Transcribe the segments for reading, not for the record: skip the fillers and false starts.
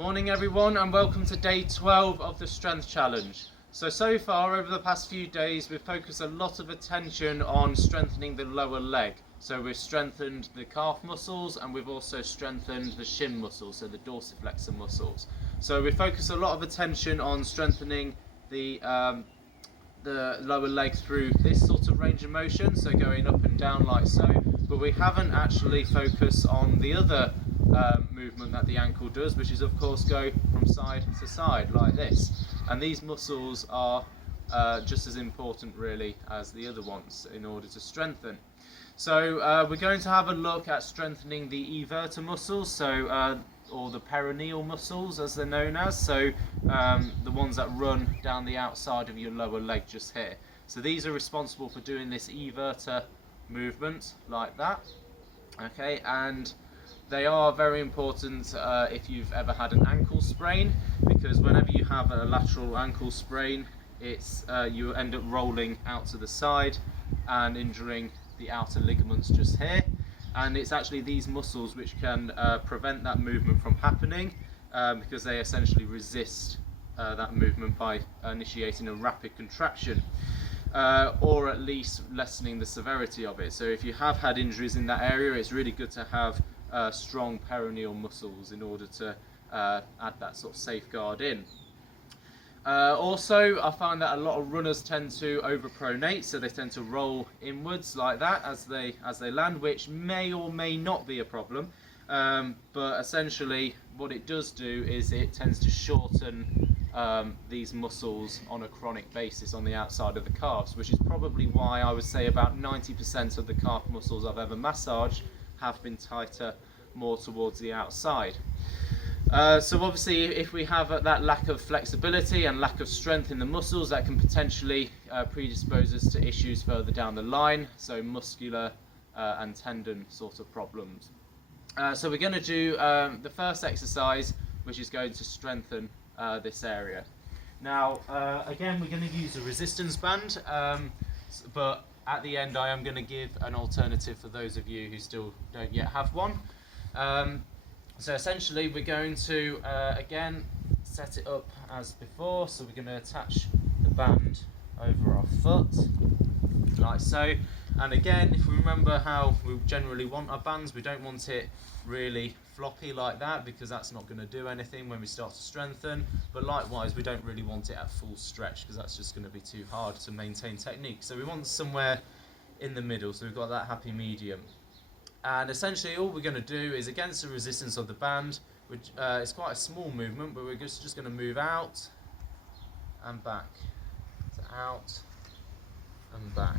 Morning everyone, and welcome to day 12 of the strength challenge. So far over the past few days we've focused a lot of attention on strengthening the lower leg. So we've strengthened the calf muscles and we've also strengthened the shin muscles, so the dorsiflexor muscles. So we focus a lot of attention on strengthening the lower leg through this sort of range of motion, so going up and down like so, but we haven't actually focused on the other movement that the ankle does, which is of course go from side to side like this, and these muscles are just as important really as the other ones in order to strengthen. So we're going to have a look at strengthening the evertor muscles, or the perineal muscles as they're known as, so the ones that run down the outside of your lower leg just here. So these are responsible for doing this evertor movement like that, okay, and they are very important if you've ever had an ankle sprain, because whenever you have a lateral ankle sprain, it's you end up rolling out to the side and injuring the outer ligaments just here, and it's actually these muscles which can prevent that movement from happening, because they essentially resist that movement by initiating a rapid contraction, or at least lessening the severity of it. So if you have had injuries in that area, it's really good to have strong perineal muscles in order to add that sort of safeguard in. Also, I find that a lot of runners tend to overpronate, so they tend to roll inwards like that as they land, which may or may not be a problem, but essentially what it does do is it tends to shorten these muscles on a chronic basis on the outside of the calves, which is probably why I would say about 90% of the calf muscles I've ever massaged have been tighter more towards the outside. So obviously if we have that lack of flexibility and lack of strength in the muscles, that can potentially predispose us to issues further down the line, so muscular and tendon sort of problems. So we're going to do the first exercise, which is going to strengthen this area. Now again, we're going to use a resistance band, but at the end I am going to give an alternative for those of you who still don't yet have one. So essentially we're going to again set it up as before, so we're going to attach the band over our foot like so, and again, if we remember how we generally want our bands, we don't want it really floppy like that, because that's not going to do anything when we start to strengthen, but likewise we don't really want it at full stretch, because that's just going to be too hard to maintain technique. So we want somewhere in the middle, so we've got that happy medium. And essentially all we're going to do is, against the resistance of the band, which it's quite a small movement, but we're just going to move out and back, so out and back,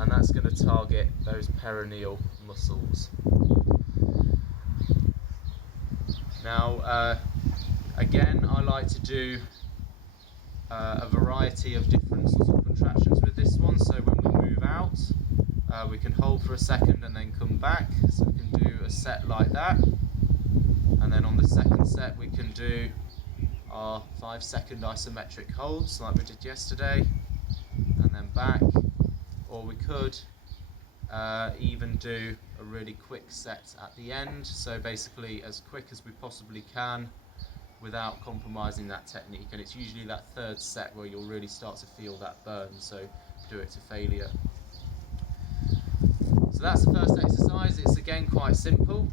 and that's going to target those perineal muscles. Now again, I like to do a variety of different sorts of contractions with this one. So when we move out, we can hold for a second and then come back, so we can do a set like that, and then on the second set we can do our 5-second isometric holds like we did yesterday, and then back, or we could even do a really quick set at the end, so basically as quick as we possibly can without compromising that technique, and it's usually that third set where you'll really start to feel that burn, so do it to failure. So that's the first exercise. It's again quite simple.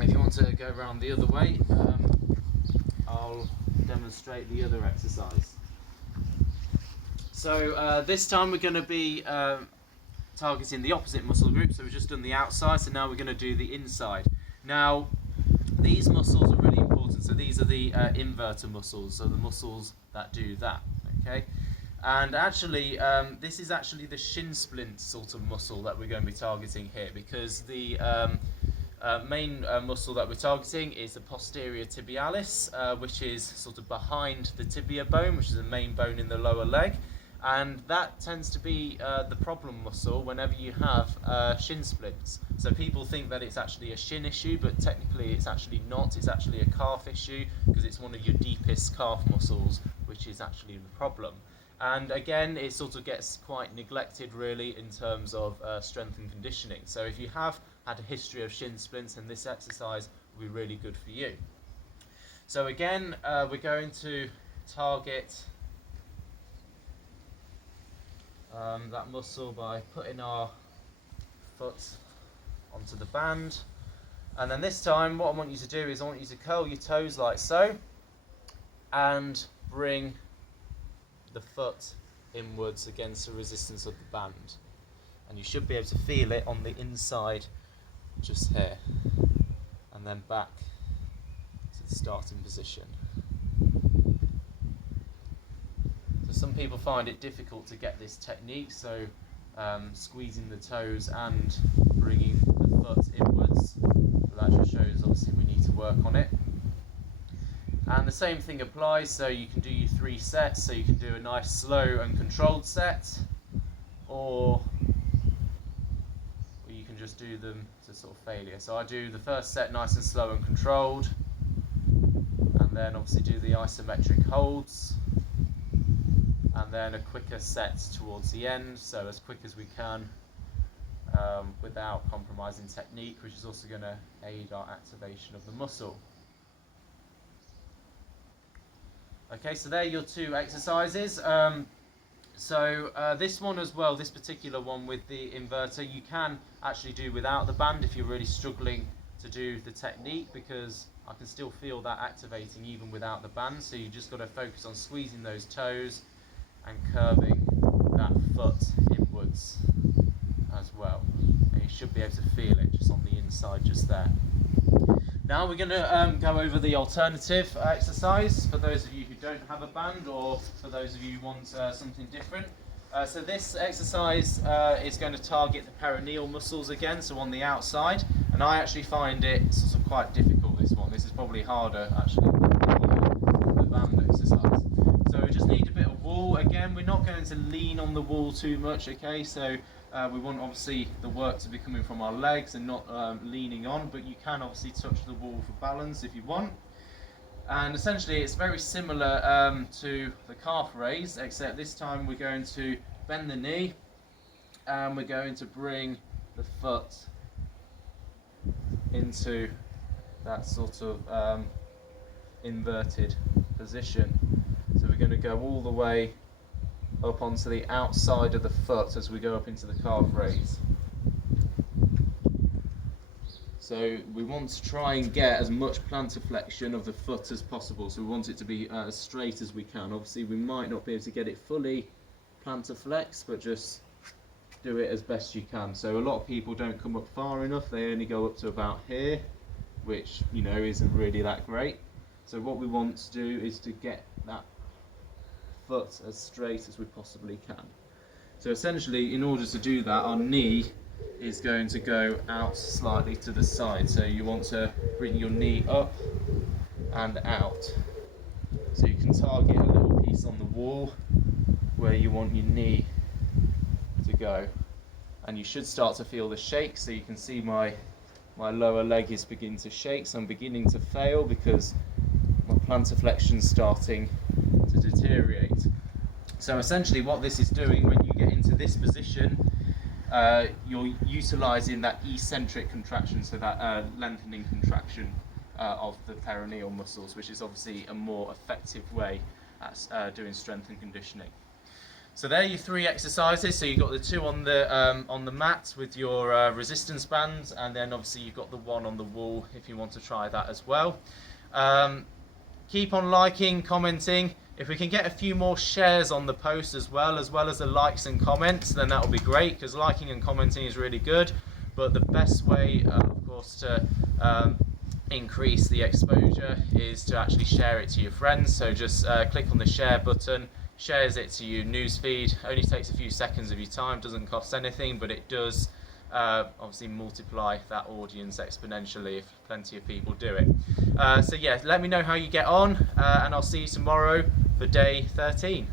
If you want to go around the other way, I'll demonstrate the other exercise. So this time we're going to be targeting the opposite muscle group, so we've just done the outside, so now we're going to do the inside. Now these muscles are really important, so these are the invertor muscles, so the muscles that do that, okay? And actually this is actually the shin splint sort of muscle that we're going to be targeting here, because the main muscle that we're targeting is the posterior tibialis, which is sort of behind the tibia bone, which is the main bone in the lower leg, and that tends to be the problem muscle whenever you have shin splints. So people think that it's actually a shin issue, but technically it's actually not. It's actually a calf issue, because it's one of your deepest calf muscles which is actually the problem. And again, it sort of gets quite neglected really in terms of strength and conditioning. So if you have had a history of shin splints, then this exercise be really good for you. So again, we're going to target that muscle by putting our foot onto the band, and then this time what I want you to do is I want you to curl your toes like so and bring the foot inwards against the resistance of the band, and you should be able to feel it on the inside just here, and then back to the starting position. So some people find it difficult to get this technique, so squeezing the toes and bringing the foot inwards, but that just shows obviously we need to work on it. And the same thing applies, so you can do your 3 sets, so you can do a nice slow and controlled set, or you can just do them to sort of failure. So I do the first set nice and slow and controlled, and then obviously do the isometric holds, and then a quicker set towards the end, so as quick as we can without compromising technique, which is also going to aid our activation of the muscle. Okay, so there are your 2 exercises. This one as well, this particular one with the inverter, you can actually do without the band if you're really struggling to do the technique, because I can still feel that activating even without the band. So you just got to focus on squeezing those toes and curving that foot inwards as well. And you should be able to feel it just on the inside just there. Now we're going to go over the alternative exercise for those of you who don't have a band, or for those of you who want something different. So this exercise is going to target the perineal muscles again, so on the outside, and I actually find it sort of quite difficult, this one. This is probably harder actually than the band exercise. So we just need a bit of wool. Again, we're not going to lean on the wool too much, okay? So we want obviously the work to be coming from our legs and not leaning on, but you can obviously touch the wall for balance if you want. And essentially it's very similar to the calf raise, except this time we're going to bend the knee and we're going to bring the foot into that sort of inverted position. So we're going to go all the way up onto the outside of the foot as we go up into the calf raise. So we want to try and get as much plantar flexion of the foot as possible, so we want it to be as straight as we can. Obviously we might not be able to get it fully plantar flex, but just do it as best you can. So a lot of people don't come up far enough, they only go up to about here, which, you know, isn't really that great. So what we want to do is to get that foot as straight as we possibly can. So essentially, in order to do that, our knee is going to go out slightly to the side. So you want to bring your knee up and out. So you can target a little piece on the wall where you want your knee to go. And you should start to feel the shake. So you can see my lower leg is beginning to shake. So I'm beginning to fail because my plantar flexion is starting to deteriorate. So essentially what this is doing, when you get into this position, you're utilising that eccentric contraction, so that lengthening contraction of the perineal muscles, which is obviously a more effective way at doing strength and conditioning. So there are your 3 exercises. So you've got the 2 on the mat with your resistance bands, and then obviously you've got the 1 on the wall if you want to try that as well. Keep on liking, commenting. If we can get a few more shares on the post as well as the likes and comments, then that will be great, because liking and commenting is really good. But the best way, of course, to increase the exposure is to actually share it to your friends. So just click on the share button, shares it to your newsfeed. Only takes a few seconds of your time, doesn't cost anything, but it does obviously multiply that audience exponentially if plenty of people do it. So yeah, let me know how you get on, and I'll see you tomorrow for day 13.